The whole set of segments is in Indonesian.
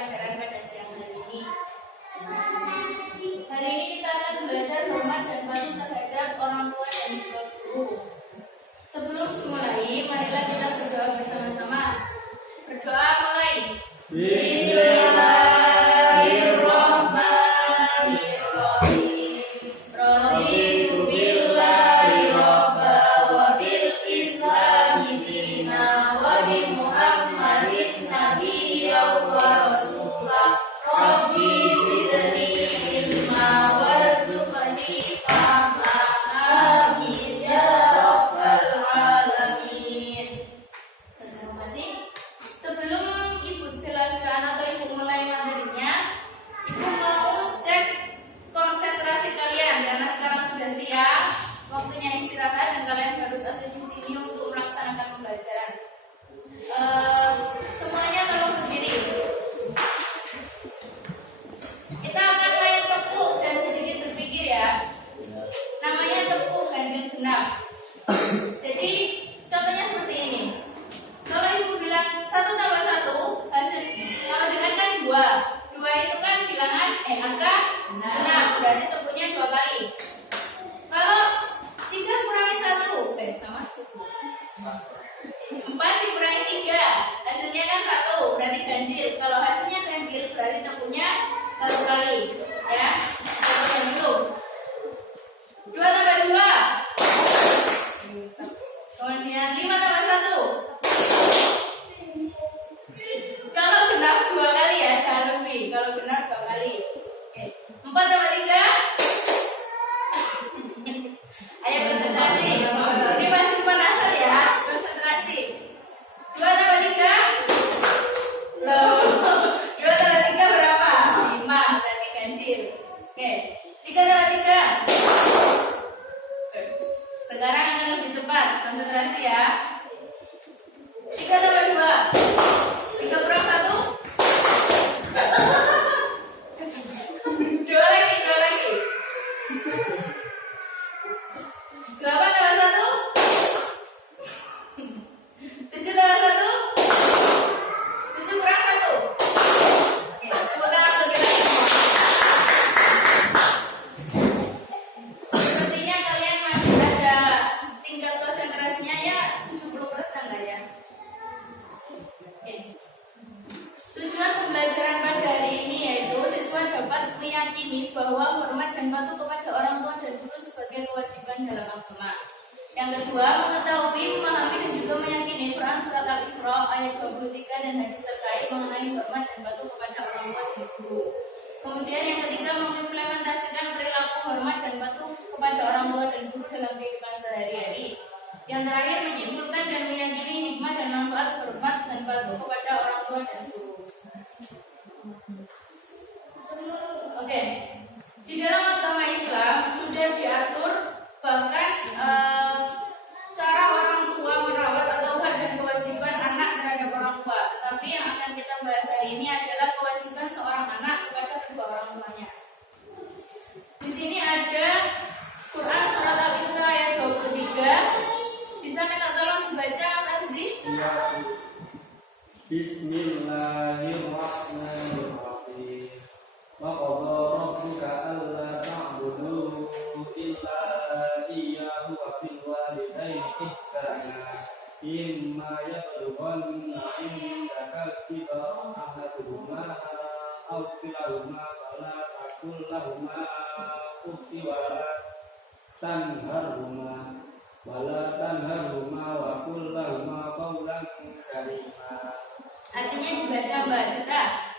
pelajaran pada siang hari ini. Hari ini kita akan belajar hormat dan patuh terhadap orang tua dan juga guru. Sebelum dimulai, marilah kita berdoa bersama-sama. Berdoa mulai. Bismillahirrahmanirrahim. Raditu billahi robba wa bil islami dina wa bi Muhammadin nabiyya wa rasulah. Rabbi zidni ilma warzuqni fahma. Amin ya rabbal alamin. Terima kasih. Sebelum Ibu jelaskan atau Ibu mulai materinya, Ibu mau cek konsentrasi kalian karena sekarang sudah siang, waktunya istirahat dan kalian harus ada di sini untuk melaksanakan pembelajaran. Semuanya tolong berdiri. Kita akan main tepuk dan sedikit berpikir ya. Namanya tepuk ganjil genap. Jadi contohnya seperti ini. Kalau Ibu bilang 1 tambah 1, hasil kalau dengan kan 2. 2 itu kan bilangan angka 6, berarti tepuknya 2 kali. Kalau 3 kurangi 1, sama 4 dikurangi 3, hasilnya kan 1, berarti ganjil. Kalau hasilnya ganjil, berarti tepuknya 1 kali. Ya, contohnya dulu. 2 tambah 2. Kemudian 5 tambah 1. Kalau genap 2 kali ya, jangan lebih. Kalau genap 2 kali. Oke. 4 tambah 3. Ayo konsentrasi. Ini masih pemanasan ya. Konsentrasi. 2 tambah 3. Loh. 2 tambah 3 berapa? 5. Berarti ganjil. Oke. 3 tambah 3. Sekarang akan lebih cepat. Konsentrasi ya. 3 tambah 2. 3 kurang 1. 2 lagi. 8 tambah 1. 7 tambah 1. 7 kurang 1. Oke, tepuk tangan bagi lagi semua. Sepertinya kalian masih ada tingkat konsentrasinya ya 70% lah ya. Oke. Tujuan pembelajaran pada hari ini yaitu siswa dapat meyakini bahwa hormat dan patuh kepada orang tua dan guru sebagai kewajiban dalam agama. Yang kedua, mengetahui, memahami dan juga meyakini Quran surat Al-Isra ayat 23 dan hadis terkait mengenai hormat dan patuh kepada orang tua dan guru. Kemudian yang ketiga, mengimplementasikan perilaku hormat dan patuh kepada orang tua dan guru dalam kehidupan sehari-hari. Yang terakhir, menyimpulkan dan meyakini hikmah dan manfaat hormat dan patuh kepada orang tua dan guru. Oke, di dalam agama Islam sudah diatur bahkan cara orang tua merawat atau hak dan kewajiban anak terhadap orang tua. Tapi yang akan kita bahas hari ini adalah kewajiban seorang anak kepada kedua orang tuanya. Di sini ada Quran surat Al-Isra ayat 23. Bisa minta tolong dibaca Mas Azri? Ya. Bismillahirrahmanirrahim. Wa qadha rabbuka alla ta'budu illa iyyahu wa bil walidayni ihsana. Imma yablughanna 'indaka al-kibara ahaduhuma aw kilahuma fala taqul lahumā uffin wa la tanharhumā wa qul lahumā qawlan karīmā. Artinya dibaca Mbak Dita.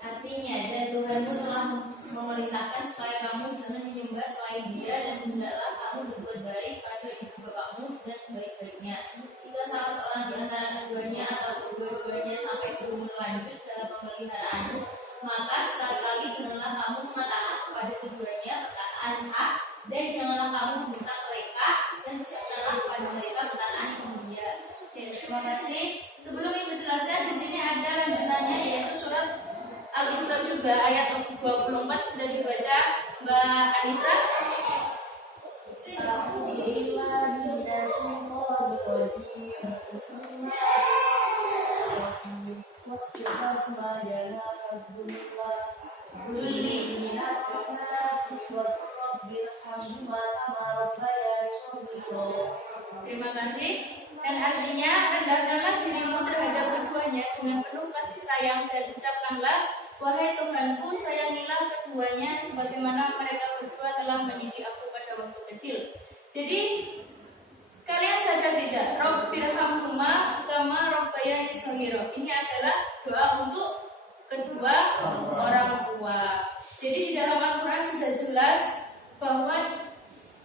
Artinya, dan Tuhanmu telah memerintahkan supaya kamu jangan menyembah selain Dia dan hendaklah kamu berbuat baik pada ibu bapakmu dan sebaik-baiknya. Jika salah seorang di antara keduanya atau kedua-duanya sampai belum lanjut dalam pemeliharaanmu, maka sekali-kali janganlah kamu mengatakan kepada keduanya perkataan hak dan janganlah kamu membentak mereka dan ucapkanlah kepada mereka perkataan kemudian. Oke, terima kasih. Sebelum Ibu jelaskan, di sini ada lanjutannya yaitu surat Al-Isra juga ayat 24. Bisa dibaca Mbak Anissa? Bismillahirrahmanirrahim. Luli Terima kasih. Dan artinya rendahkanlah dirimu terhadap keduanya dengan penuh kasih sayang dan ucapkanlah, wahai Tuhanku, sayangilah keduanya sebagaimana mereka berdua telah mendidik aku pada waktu kecil. Jadi kalian sadar tidak? Rabbirhamhuma kama rabbayani shaghira. Ini adalah doa untuk kedua orang tua. Jadi di dalam Al-Quran sudah jelas bahwa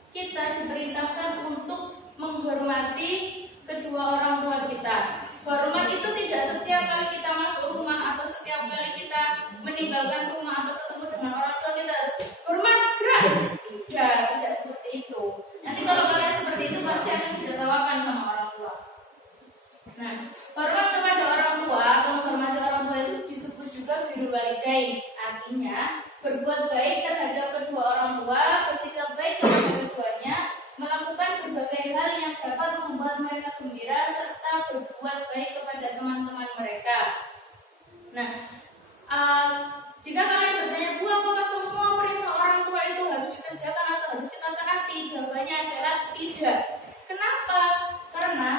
kita diperintahkan untuk menghormati kedua orang tua kita. Hormat itu tidak setiap kali kita masuk rumah atau setiap kali kita meninggalkan rumah atau ketemu dengan orang tua kita harus hormat gerak. Tidak seperti itu. Nanti kalau kalian seperti itu pasti akan ditertawakan sama orang tua. Nah, hormat kepada orang tua atau menghormati orang tua itu disebut juga birrul walidain. Artinya berbuat baik terhadap kedua orang tua, bersikap baik kepada keduanya, melakukan berbagai hal yang dapat membuat mereka gembira serta berbuat baik kepada teman-teman mereka. Nah, jika kalian bertanya, Bu, apakah semua perintah orang tua itu harus dikerjakan atau harus kita taati? Jawabannya adalah tidak. Kenapa? Karena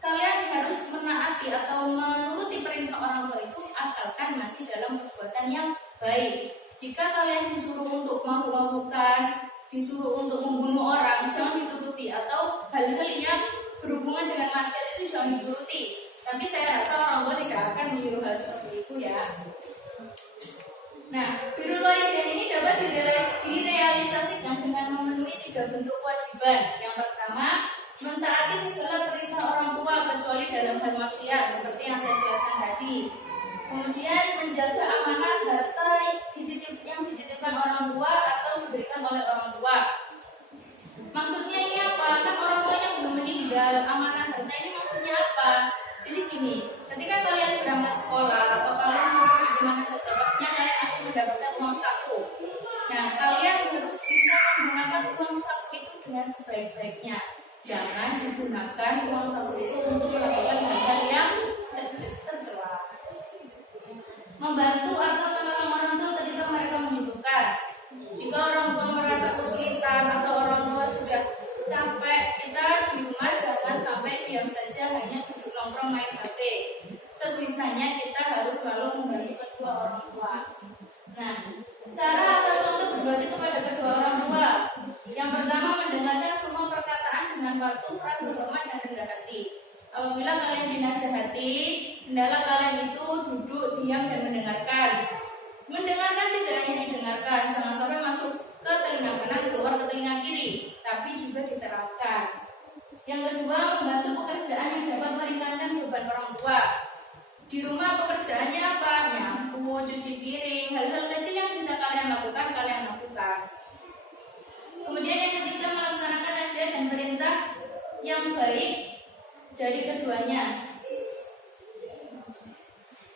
kalian harus menaati atau menuruti perintah orang tua itu asalkan masih dalam perbuatan yang baik. Jika kalian disuruh untuk mabuk-mabukan, disuruh untuk membunuh orang, jangan dituruti, atau hal-hal yang berhubungan dengan maksiat itu jangan dituruti. Tapi saya rasa orang tua tidak akan menyuruh hal seperti itu ya. Nah, birrul walidain ini dapat direalisasikan dengan memenuhi 3 bentuk kewajiban. Yang pertama, mentaati segala perintah orang tua kecuali dalam hal maksiat seperti yang saya jelaskan tadi. Kemudian menjaga amanah harta yang dititipkan orang tua atau diberikan oleh orang tua. Maksudnya ini apa? Kan orang tuanya belum meninggal, amanah harta ini maksudnya apa? Jadi gini, ketika kalian berangkat sekolah atau kalian mau pergi di mana saja, pastinya kalian akan mendapatkan uang saku. Nah, kalian harus bisa menggunakan uang saku itu dengan sebaik-baiknya. Jangan digunakan uang saku itu untuk melakukan hal-hal yang tercela. Membantu atau menolong orang tua ketika mereka membutuhkan. Jika orang tua merasa kesulitan atau orang tua sudah capek, kita di rumah jangan sampai diam saja hanya duduk nongkrong main HP. Sebisanya kita harus selalu membantu kedua orang tua. Nah, cara atau contoh berbakti kepada kedua orang tua. Yang pertama, mendengarkan semua perkataan dengan patuh, rasa hormat dan rendah hati. Apabila kalian dinasihati, hendaklah kalian itu duduk diam dan mendengarkan. Mendengarkan tidak hanya didengarkan, jangan sampai masuk ke telinga kanan keluar ke telinga kiri, tapi juga diterapkan. Yang kedua, membantu pekerjaan yang dapat meringankan beban orang tua. Di rumah pekerjaannya apa? Nyapu, cuci piring, hal-hal kecil yang bisa kalian lakukan, kalian lakukan. Kemudian yang ketiga, melaksanakan nasihat dan perintah yang baik dari keduanya.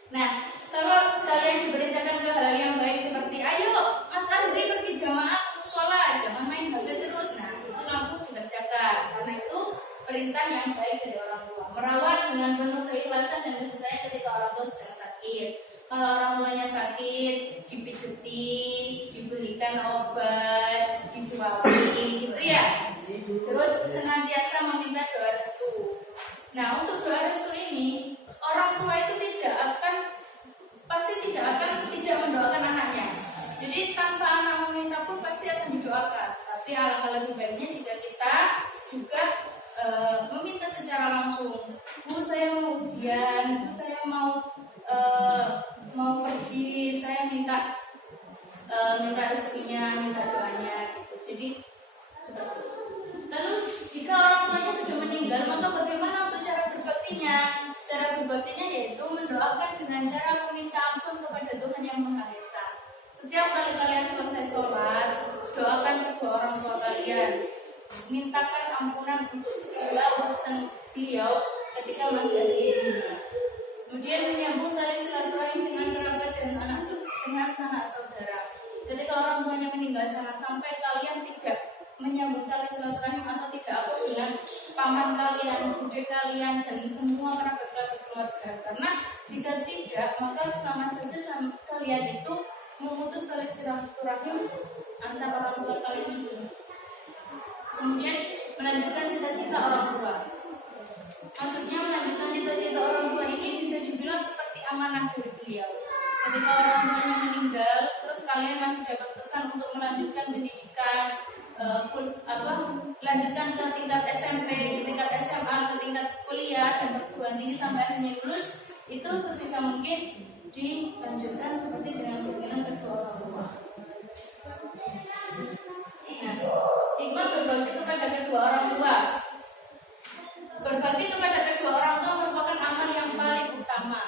Nah, kalau kalian diperintahkan ke hal yang baik seperti, ayo Mas Arzi pergi jamaah musola, jangan main HP terus. Nah, itu langsung dikerjakan. Karena itu perintah yang baik dari orang tua. Merawat dengan penuh keikhlasan dan kasih sayang ketika orang tua sedang sakit. Kalau orang tuanya sakit, dipijeti, dibelikan obat, disuapi, gitu ya. Terus senantiasa meminta doa restu. Nah, untuk doa restu ini, orang tua itu pasti tidak mendoakan anaknya. Jadi tanpa anak meminta pun pasti akan didoakan. Tapi alangkah lebih baiknya jika kita juga meminta secara langsung. Bu, saya mau ujian, Bu, saya mau pergi, saya minta restunya, minta doanya gitu. Jadi seperti itu. Lalu jika orang tuanya sudah meninggal, maka bagaimana untuk cara berbaktinya? Cara berbaktinya yaitu mendoakan dengan cara meminta ampun kepada Tuhan Yang Maha Esa. Setiap kali kalian selesai sholat, doakan kedua orang tua kalian. Mintakan ampunan untuk segala urusan beliau ketika masih ada di dunia. Kemudian menyambung tali silaturahim dengan kerabat dan dengan sanak saudara. Ketika orang tuanya meninggal, jangan sampai kalian tidak menyambung tali silaturahim atau tidak akur dengan paman kalian, bude kalian, dan semua kerabat keluarga. Karena jika tidak, maka sama saja kalian kalian itu memutus tali silaturahim antar orang tua kalian juga. Kemudian melanjutkan cita-cita orang tua. Maksudnya melanjutkan cita-cita orang tua ini bisa dibilang seperti amanah dari beliau. Ketika orang tuanya meninggal, terus kalian masih dapat pesan untuk melanjutkan pendidikan, lanjutkan ke tingkat SMP, ke tingkat SMA, ke tingkat kuliah dan perguruan tinggi sampai akhirnya lulus, itu sebisa mungkin dilanjutkan seperti dengan keinginan kedua orang tua. Nah, hikmah berbakti kepada kedua orang tua. Berbakti kepada kedua orang tua merupakan amal yang paling utama.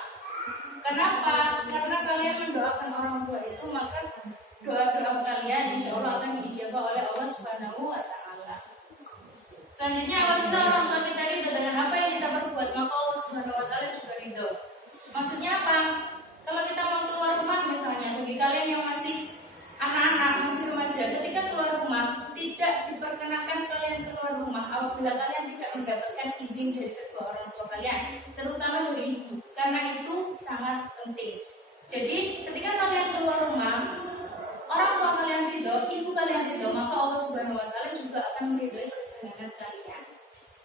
Kenapa? Karena kalian mendoakan orang tua itu, maka doa-doa kalian insya Allah akan diijabah oleh Allah Subhanahu wa Ta'ala. Selanjutnya, apabila orang tua kita ridho dengan apa yang kita perbuat, maka Allah Subhanahu wa Ta'ala juga ridho. Maksudnya apa? Kalau kita mau keluar rumah misalnya, bagi kalian yang masih anak-anak, masih remaja, ketika keluar rumah tidak diperkenakan kalian keluar rumah apabila kalian tidak mendapatkan izin dari kedua orang tua kalian, terutama dari ibu, karena itu sangat penting. Jadi ketika kalian keluar rumah, orang tua kalian ridho, ibu kalian ridho, maka Allah Subhanahu wa Ta'ala juga akan meridhoi perjalanan kalian.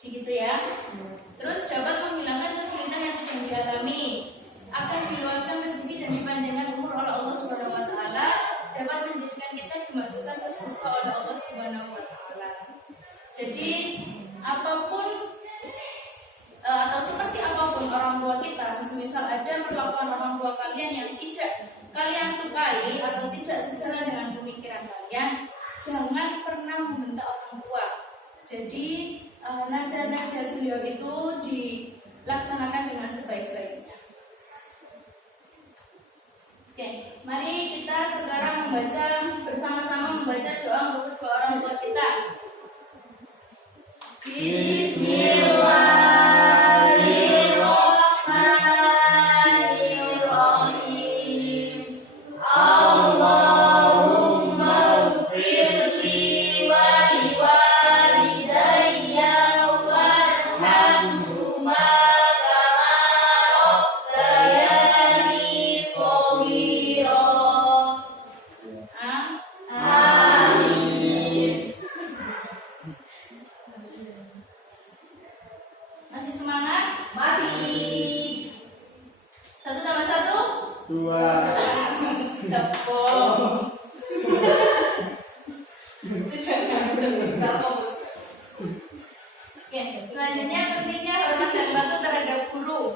Begitu ya. Terus dapat menghilangkan kesulitan yang sedang dialami, akan diluaskan rezeki dan dipanjangkan umur oleh Allah Subhanahu wa Ta'ala, dapat menjadikan kita dimasukkan ke surga oleh Allah Subhanahu wa Ta'ala. Jadi apapun atau seperti apapun orang tua kita, misal ada perlakuan orang tua kalian yang tidak kalian sukai atau tidak sejalan dengan pemikiran kalian, jangan pernah membentak orang tua. Jadi nasihat-nasihat beliau itu dilaksanakan dengan sebaik-baiknya. Oke, mari kita sekarang bersama-sama membaca doa untuk kedua orang tua kita. Bismillahirrahmanirrahim. Allahumma ighfirli wa liwalidayya warhamhuma kama rabbayani shaghira. Amin. Masih semangat? Masih. 1 tambah 1? 2. Tepung. Sudah nggak fokus. Oke, selanjutnya pentingnya hormat dan patuh terhadap guru.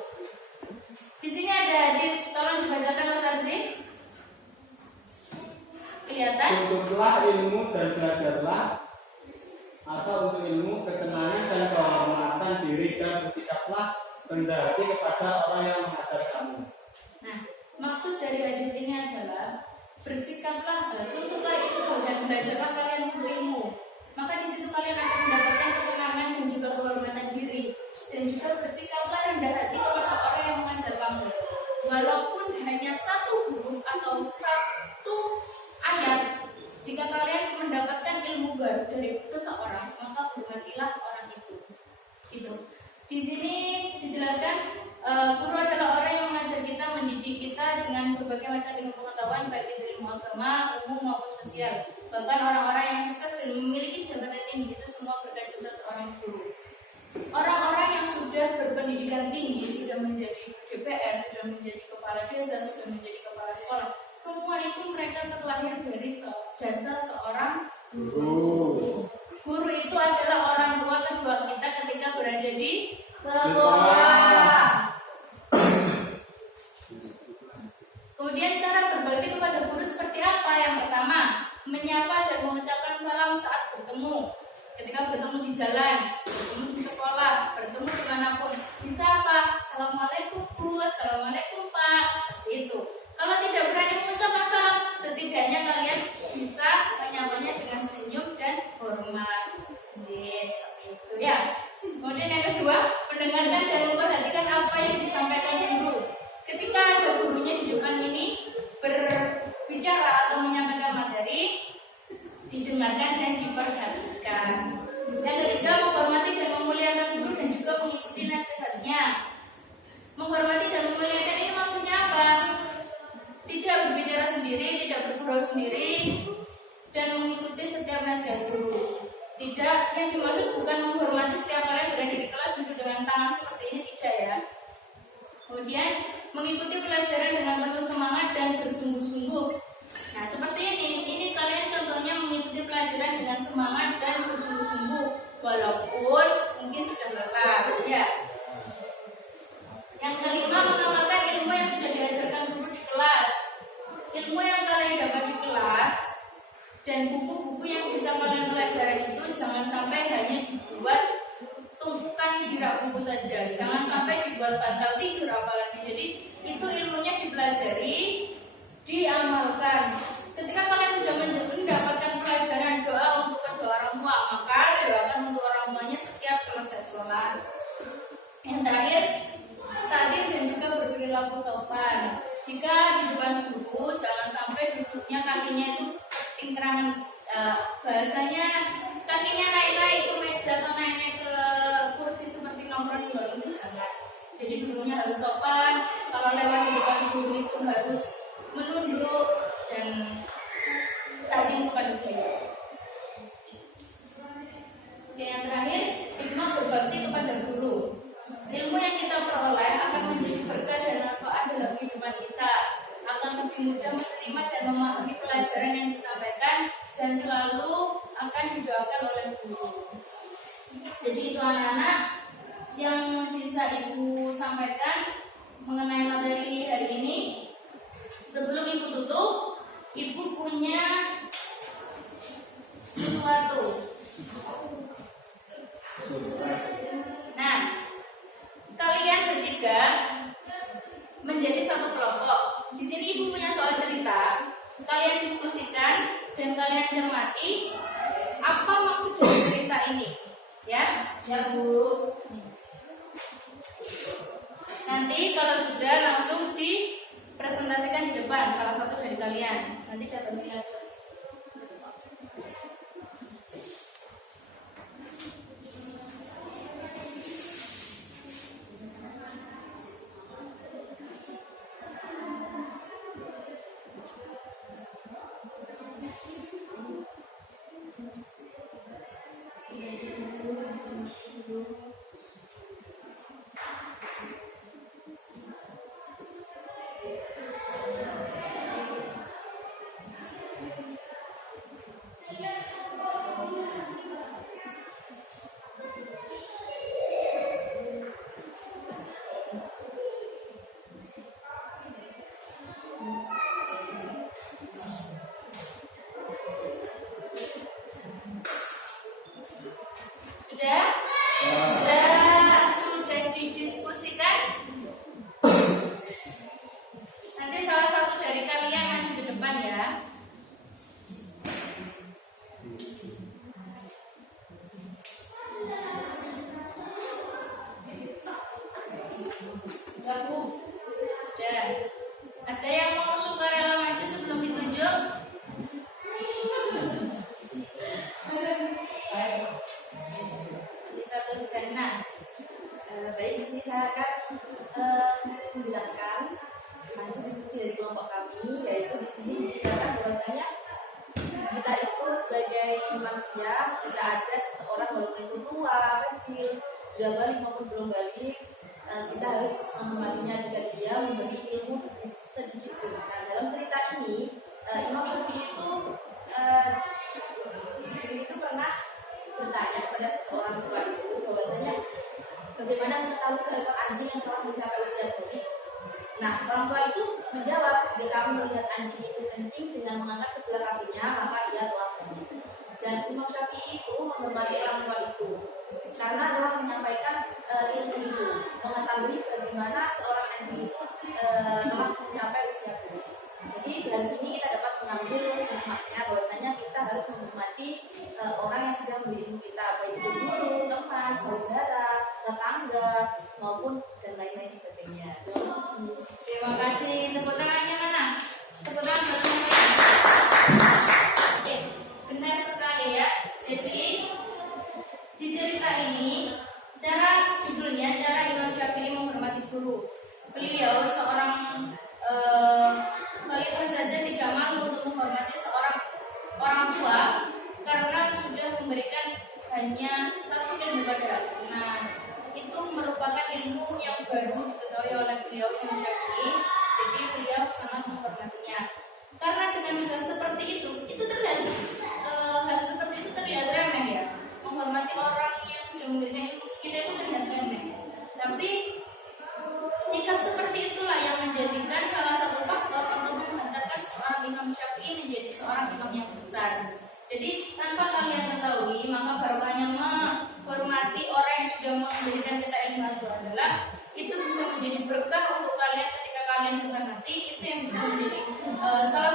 Di sini ada hadis, tolong dibacakan Mas Arzi. Kelihatan? Tuntutlah ilmu dan belajarlah, atau untuk ilmu, ketenangan dan kehormatan diri, dan bersikaplah rendah hati kepada orang yang mengajar kamu. Nah, maksud dari hadis ini adalah bersikaplah, tuntutlah ilmu dan belajarlah kalian untuk ilmu. Maka di situ kalian akan mendapatkan ketenangan dan juga kehormatan diri, dan juga bersikaplah rendah hati kepada orang yang mengajar kamu. Walaupun hanya satu huruf atau satu ayat, jika kalian mendapatkan ilmu baru dari seseorang, maka hormatilah orang itu. Gitu. Di sini dijelaskan guru adalah orang yang mengajar kita, mendidik kita dengan berbagai macam ilmu pengetahuan, baik itu ilmu agama, umum maupun sosial. Bahkan orang-orang yang sukses dan memiliki jabatan tinggi itu semua berkat jasa seorang guru. Orang-orang yang sudah berpendidikan tinggi, sudah menjadi DPR, sudah menjadi kepala desa, sudah menjadi kepala sekolah, semua itu mereka terlahir dari jasa seorang guru. Guru itu adalah orang tua kedua kita ketika berada di sekolah. Kemudian cara berbakti kepada guru seperti apa? Yang pertama, menyapa dan mengucapkan salam saat bertemu. Ketika bertemu di jalan, bertemu di sekolah, bertemu dimanapun, disapa, assalamualaikum Bu, assalamualaikum Pak, seperti itu. Kalau tidak berani mengucapkan salam, setidaknya kalian bisa menyapanya dengan senyum dan hormat. Seperti itu ya. Kemudian yang kedua, mendengarkan dan memperhatikan apa yang disampaikan guru. Ketika ada gurunya di depan ini berbicara atau menyampaikan materi, didengarkan dan diperhatikan. Yang ketiga, menghormati dan memuliakan guru dan juga mengikuti nasihatnya. Menghormati dan memuliakan sendiri dan mengikuti setiap nasihat guru. Tidak, yang dimaksud bukan menghormati setiap kalian berada di kelas duduk dengan tangan seperti ini, tidak ya. Kemudian mengikuti pelajaran dengan penuh semangat dan bersungguh-sungguh. Nah, seperti ini kalian contohnya mengikuti pelajaran dengan semangat dan bersungguh-sungguh walaupun mungkin sudah lelah, ya. Yang kelima, mengamalkan ilmu yang sudah diajarkan guru di kelas. Ilmu yang kalian dapat di kelas dan buku-buku yang bisa kalian pelajari itu jangan sampai hanya dibuat tumpukan di rak buku saja. Jangan sampai dibuat bantal tidur apalagi. Jadi itu ilmunya dipelajari, diamalkan. Ketika kalian sudah mendapatkan pelajaran doa untuk kedua orang tua, maka doakan untuk orang tuanya setiap selesai sholat. Yang terakhir, takdim dan juga berperilaku sopan. Jika di depan guru, jangan sampai duduknya kakinya itu tingkrangan, bahasanya kakinya naik-naik ke meja atau naik-naik ke kursi seperti nongkrong di warung, itu jangan. Jadi duduknya harus sopan. Kalau lewat di depan guru itu harus menunduk dan takdim kepada dia. Dan yang terakhir, hikmah berbakti kepada guru. Ilmu yang kita peroleh akan menjadi berkah dan manfaat dalam kehidupan kita, akan lebih mudah menerima dan memahami pelajaran yang disampaikan dan selalu akan didoakan oleh guru. Jadi itu anak-anak yang bisa Ibu sampaikan mengenai materi hari ini. Sebelum Ibu tutup, Ibu punya sesuatu. Nah, kalian bertiga menjadi satu kelompok. Di sini Ibu punya soal cerita. Kalian diskusikan dan kalian cermati apa maksud dari cerita ini. Ya, ya Bu. Nanti kalau sudah langsung dipresentasikan di depan salah satu dari kalian. Nanti dapat nilai plus. Sudah didiskusikan. Nanti salah satu dari kalian maju ke depan ya. Enggak Bu. Sudah. Ada yang mau sukarela maju sebelum ditunjuk? Satu di sana. Baik, di sini saya akan menjelaskan hasil diskusi dari kelompok kami, yaitu di sini dikatakan bahwasanya kita itu sebagai manusia, jika ada seseorang walaupun itu tua, kecil, sudah balik maupun belum balik, kita harus menghormatinya jika dia memberi ilmu sedikit pun. Nah, dalam cerita ini, Imam Syafi'i itu pernah bertanya kepada seseorang tua itu bahwasanya bagaimana mengetahui seekor anjing yang telah mencapai usia balik. Nah, orang tua itu menjawab, jika kamu melihat anjing itu kencing dengan mengangkat sebelah kakinya, maka dia telah balik. Dan Imam Syafi'i itu menghormati orang tua itu karena telah menyampaikan ilmu itu, mengetahui bagaimana seorang anjing itu telah mencapai usia balik. Jadi dari sini kita dapat mengambil hikmahnya bahwasanya kita harus menghormati orang yang sudah memberi ilmu kita, baik itu guru, teman, saudara, tetangga, maupun dan lain-lain sebagainya. Terima kasih. Tepuk tangannya mana? Tepuk tangan buat teman-teman. Oke, benar sekali ya. Jadi di cerita ini judulnya cara Imam Syafi'i menghormati guru. Beliau seorang khalifah saja tidak malu untuk menghormati Karena dengan hal seperti itu terlihat hal seperti itu terlihat remeh ya. Menghormati orang yang sudah memberikan ilmu kita itu terlihat remeh. Tapi sikap seperti itulah yang menjadikan salah satu faktor untuk menghantarkan seorang Imam Syafi'i menjadi seorang imam yang besar. Jadi tanpa kalian ketahui, maka barokahnya menghormati orang yang sudah memberikan kita ilmu itu adalah itu bisa menjadi berkah untuk kalian ketika kalian besar nanti. Itu yang bisa menjadi salah